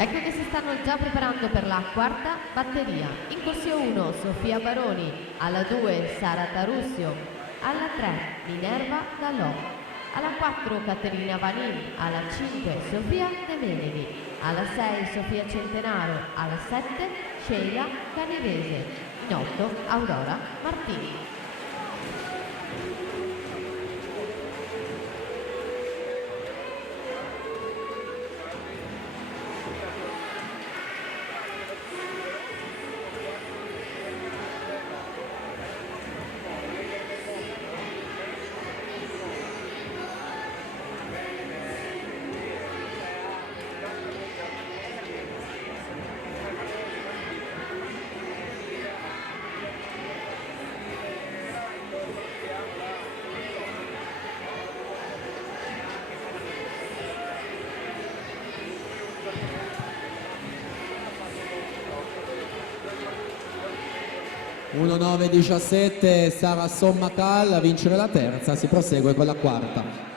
Ecco che si stanno già preparando per la quarta batteria. In corsia 1 Sofia Baroni, alla 2 Sara Tarussio, alla 3 Minerva Gallò, alla 4 Caterina Vanin, alla 5 Sofia De Menemi, alla 6 Sofia Centenaro, alla 7 Sheila Canevese, in 8 Aurora Martini. (1:9:17) Sara Sommacal a vincere la terza, si prosegue con la quarta.